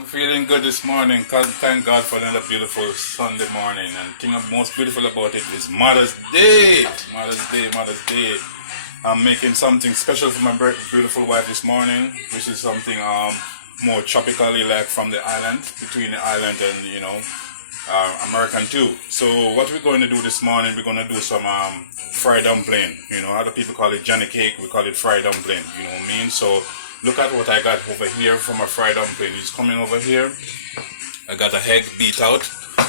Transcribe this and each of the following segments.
I'm feeling good this morning. Thank God for another beautiful Sunday morning. And the thing most beautiful about it is Mother's Day. Mother's Day, Mother's Day. I'm making something special for my beautiful wife this morning, which is something more tropically like from the island, between the island and American too. So what we're going to do this morning, we're going to do some fried dumpling. Other people call it Johnny cake, we call it fried dumpling. You know what I mean? So look at what I got over here for my fried dumpling. It's coming over here. I got a egg beat out,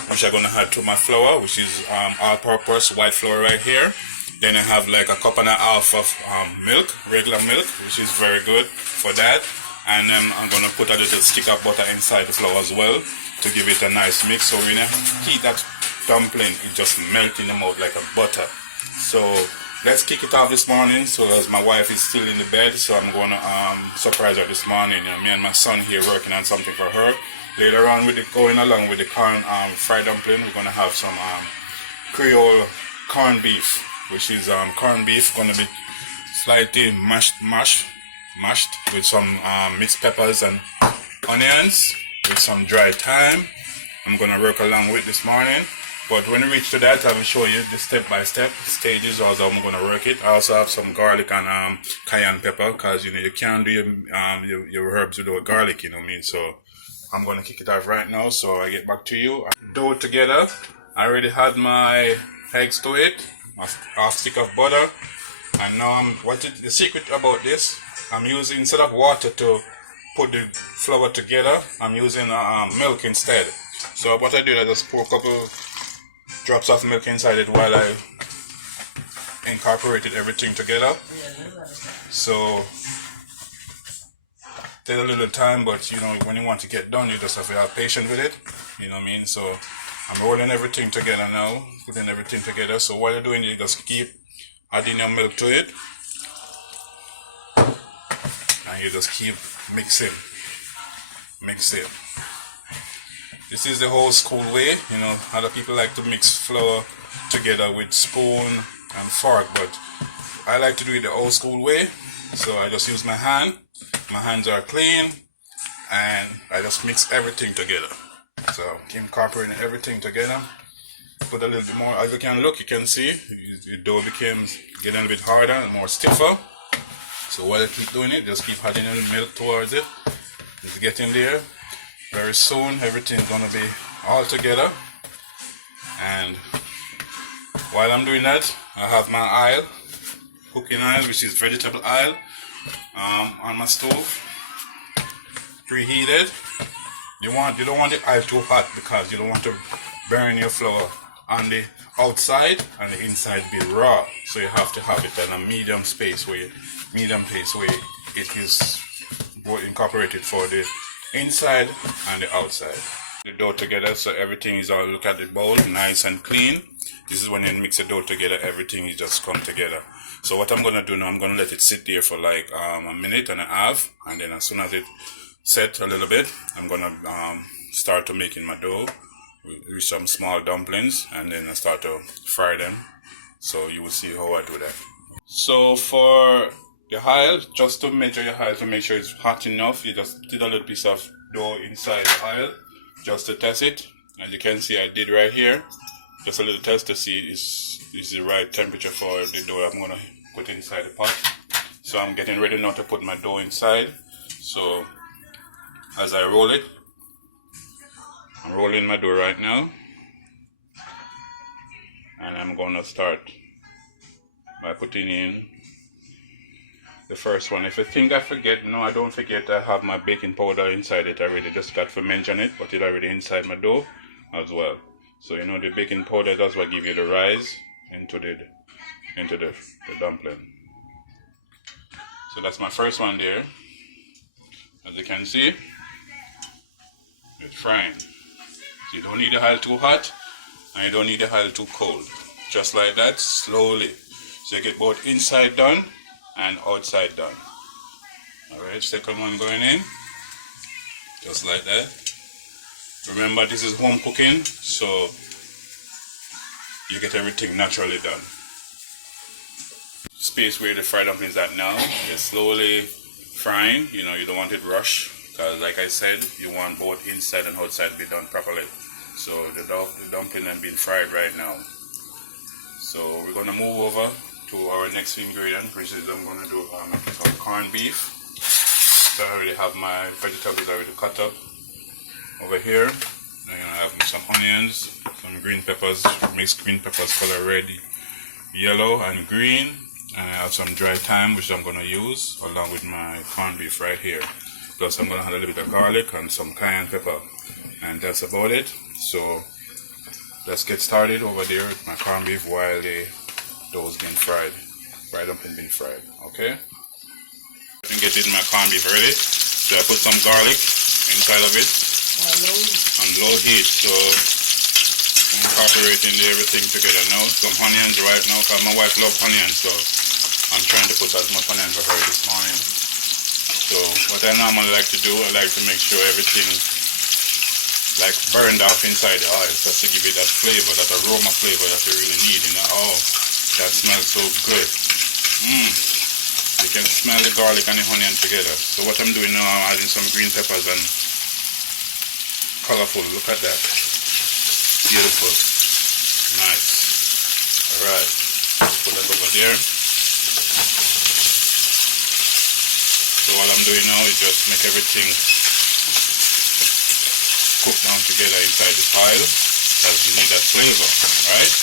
which I'm going to add to my flour, which is all-purpose white flour right here. Then I have like a cup and a half of milk, regular milk, which is very good for that. And then I'm going to put a little stick of butter inside the flour as well to give it a nice mix. So when I heat that dumpling, it just melts in the mouth like a butter. So let's kick it off this morning. So as my wife is still in the bed, so I'm going to surprise her this morning. Me and my son here working on something for her. Later on, going along with the corn fried dumpling, we're going to have some Creole corned beef, which is corned beef going to be slightly mashed with some mixed peppers and onions with some dry thyme. I'm going to work along with this morning. But when we reach to that, I will show you the step-by-step stages of how I'm going to work it. I also have some garlic and cayenne pepper, because you can't do your herbs without garlic, you know what I mean? So I'm going to kick it off right now. So I get back to you. Dough together. I already had my eggs to it, a half stick of butter, and now the secret about this, I'm using, instead of water to put the flour together, I'm using milk instead. So what I did, I just pour a couple drops of milk inside it while I incorporated everything together. So take a little time, but when you want to get done, you just have to have patience with it. You know what I mean? So I'm rolling everything together now, putting everything together. So while you're doing it, you just keep adding your milk to it, and you just keep mixing. This is the whole school way. Other people like to mix flour together with spoon and fork, but I like to do it the old school way. So I just use my hand. My hands are clean, and I just mix everything together. So keep incorporating everything together. Put a little bit more. As you can see the dough getting a little bit harder and more stiffer. So while I keep doing it, just keep adding a little milk towards it. It's getting there. Very soon everything's gonna be all together. And while I'm doing that, I have my cooking oil, which is vegetable oil, on my stove, preheated. You don't want the oil too hot, because you don't want to burn your flour on the outside and the inside be raw. So you have to have it in a medium place where it is both incorporated for the inside and the outside. The dough together, so everything is all, look at the bowl, nice and clean. This is when you mix the dough together, everything is just come together. So what I'm gonna do now, I'm gonna let it sit there for like a minute and a half, and then as soon as it set a little bit, I'm gonna start to making my dough with some small dumplings, and then I start to fry them. So you will see how I do that. So for the oil, just to measure your oil to make sure it's hot enough, you just did a little piece of dough inside the oil just to test it. As you can see, I did right here, just a little test to see is the right temperature for the dough I'm gonna put inside the pot. So I'm getting ready now to put my dough inside. So as I roll it, I'm rolling my dough right now, and I'm gonna start by putting in the first one. If you think I forget, no, I don't forget. I have my baking powder inside it already. Just got to mention it, but it's already inside my dough as well. So the baking powder, that's what give you the rise into the dumpling. So that's my first one there. As you can see, it's frying. So you don't need the oil too hot, and you don't need the oil too cold. Just like that, slowly. So you get both inside done and outside done. Alright, second one going in, just like that. Remember, this is home cooking, so you get everything naturally done. Space where the fried dumpling is at now, you're slowly frying. You don't want it rush, because like I said, you want both inside and outside to be done properly. So the dumpling is being fried right now. So we're gonna move over to our next ingredient, which is I'm gonna do some corned beef. So I already have my vegetables already cut up over here. I'm gonna have some onions, some green peppers, mixed green peppers, color red, yellow, and green. And I have some dry thyme, which I'm gonna use along with my corned beef right here. Plus I'm gonna add a little bit of garlic and some cayenne pepper, and that's about it. So let's get started over there with my corned beef while the dough's being fried, fried up and being fried. Okay. I'm getting my corned beef ready. So I put some garlic inside of it on low heat. So I'm incorporating everything together now. Some onions right now, because my wife loves onions, so I'm trying to put as much onion for her this morning. So what I normally like to do, I like to make sure everything like burned off inside the oil, just to give it that flavor, that aroma flavor that you really need, you know. Oh, that smells so good. You can smell the garlic and the onion together. So what I'm doing now, I'm adding some green peppers and colorful. Look at that. Beautiful. Nice. Alright. Put that over there. So what I'm doing now is just make everything cook down together inside the pile, because you need that flavor, right?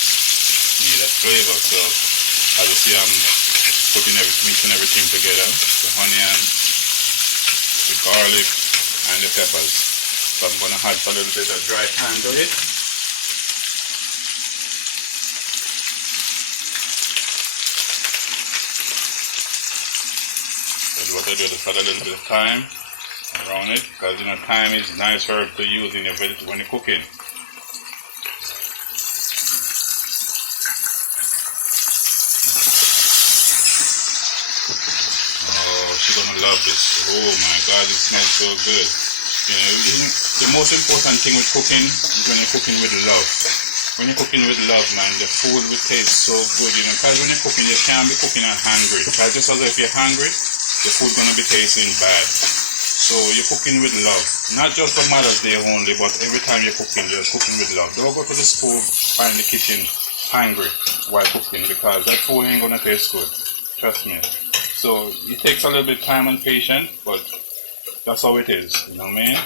You need that flavor. So as you see, I'm mixing everything together, the onion, the garlic, and the peppers. So I'm going to add a little bit of dry thyme to it. So what I do is add a little bit of thyme around it, because you know thyme is a nice herb to use in your vegetable when you're cooking. Oh, she's gonna love this. Oh my God, it smells so good. You know, the most important thing with cooking is when you're cooking with love. When you're cooking with love, man, the food will taste so good, you know, because when you're cooking, you can't be cooking and hungry. Because just as if you're hungry, the food's gonna be tasting bad. So you're cooking with love, not just for Mother's Day only, but every time you're cooking, you're cooking with love. Don't go to the stove or in the kitchen hungry while cooking, because that food ain't gonna taste good. Trust me. So it takes a little bit of time and patience, but that's how it is. You know what I mean?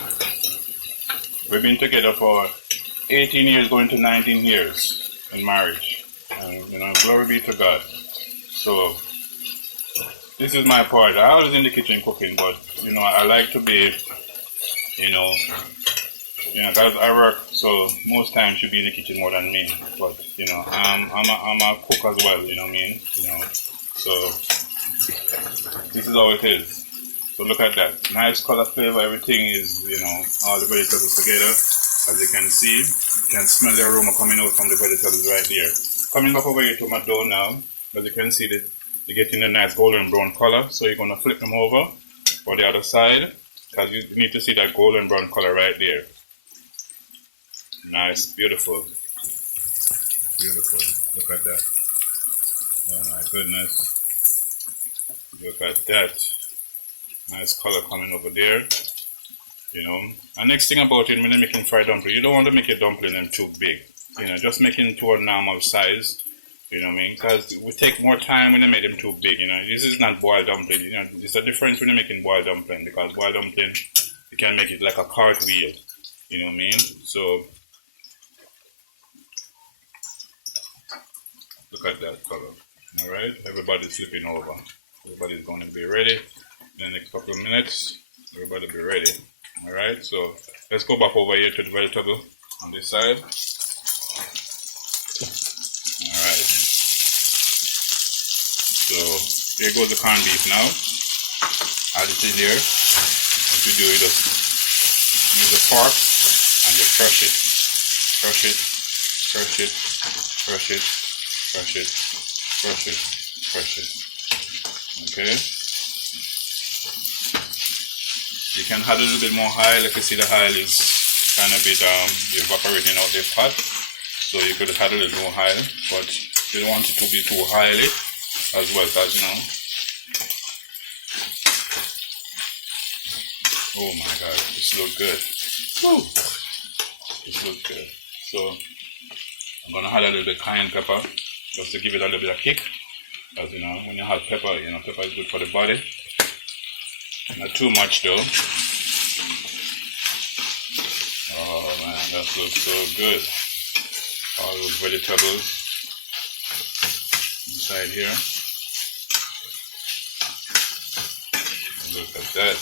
We've been together for 18 years, going to 19 years in marriage, and you know, glory be to God. So this is my part. I was in the kitchen cooking, but you know, I like to be, you know, because I work, so most times she'll be in the kitchen more than me. But you know, I'm a cook as well. You know what I mean? You know, so this is how it is. So look at that, nice color flavor. Everything is, you know, all the vegetables together. As you can see, you can smell the aroma coming out from the vegetables right here. Coming back over here to my dough now, as you can see, you're getting a nice golden brown color. So you're gonna flip them over for the other side, because you need to see that golden brown color right there. Nice, beautiful. Beautiful. Look at that. Oh my goodness. Look at that. Nice color coming over there. You know. And next thing about it, when you're making fried dumpling, you don't want to make your dumpling them too big. You know, just make it to a normal size. You know what I mean? Because we take more time when you make them too big. You know, this is not boiled dumpling. You know, it's a difference when you're making boiled dumpling, because boiled dumpling, you can make it like a cartwheel. You know what I mean? So look at that color. All right, everybody's flipping over. Everybody's going to be ready in the next couple of minutes. Everybody be ready. All right, so let's go back over here to the vegetable on this side. All right. So there goes the corned beef now. Add it in there. What you do is just use a fork and just crush it. Crush it, crush it, crush it, crush it, crush it, crush it. Okay. You can add a little bit more oil. If you see the oil is kind of bit evaporating out the fat, so you could add a little more oil, but you don't want it to be too oily as well, because you know. Oh my God, this looks good. Woo. This looks good. So I'm gonna add a little bit of cayenne pepper just to give it a little bit of kick. Because you know, when you have pepper, you know, pepper is good for the body. Not too much though. Oh man, that looks so good. All those vegetables inside here. Look at that.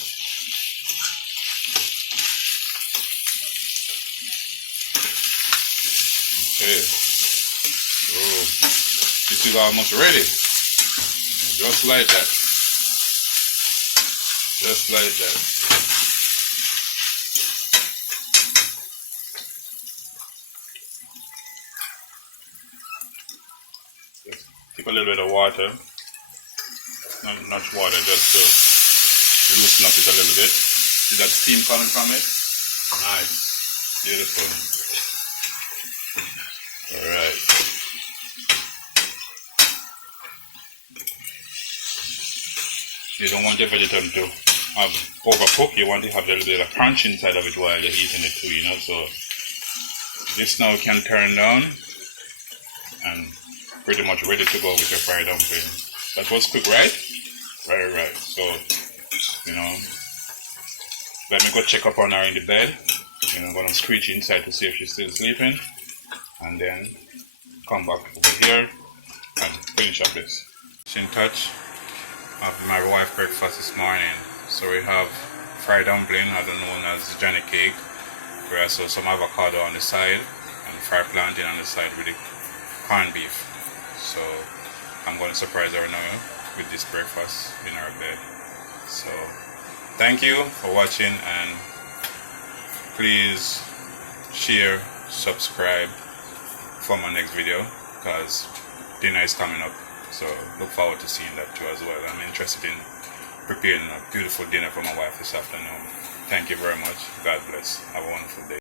Okay. Oh, this is almost ready. Just like that. Just like that. Just keep a little bit of water. Not much water, just to loosen up it a little bit. See that steam coming from it? Nice. Beautiful. Alright. You don't want your vegetable to have overcooked. You want to have a little bit of crunch inside of it while you're eating it too, you know. So this now can turn down and pretty much ready to go with your fried dumpling. That was quick, right? Right. So, you know, let me go check up on her in the bed. You know, I'm gonna screech inside to see if she's still sleeping, and then come back over here and finish up this. She's in touch of my wife breakfast this morning. So we have fried dumpling, otherwise known as Johnny cake. We also some avocado on the side and fried plantain on the side with the corned beef. So I'm going to surprise her now with this breakfast in our bed. So thank you for watching, and please share, subscribe for my next video, because dinner is coming up. So look forward to seeing that too as well. I'm interested in preparing a beautiful dinner for my wife this afternoon. Thank you very much. God bless. Have a wonderful day.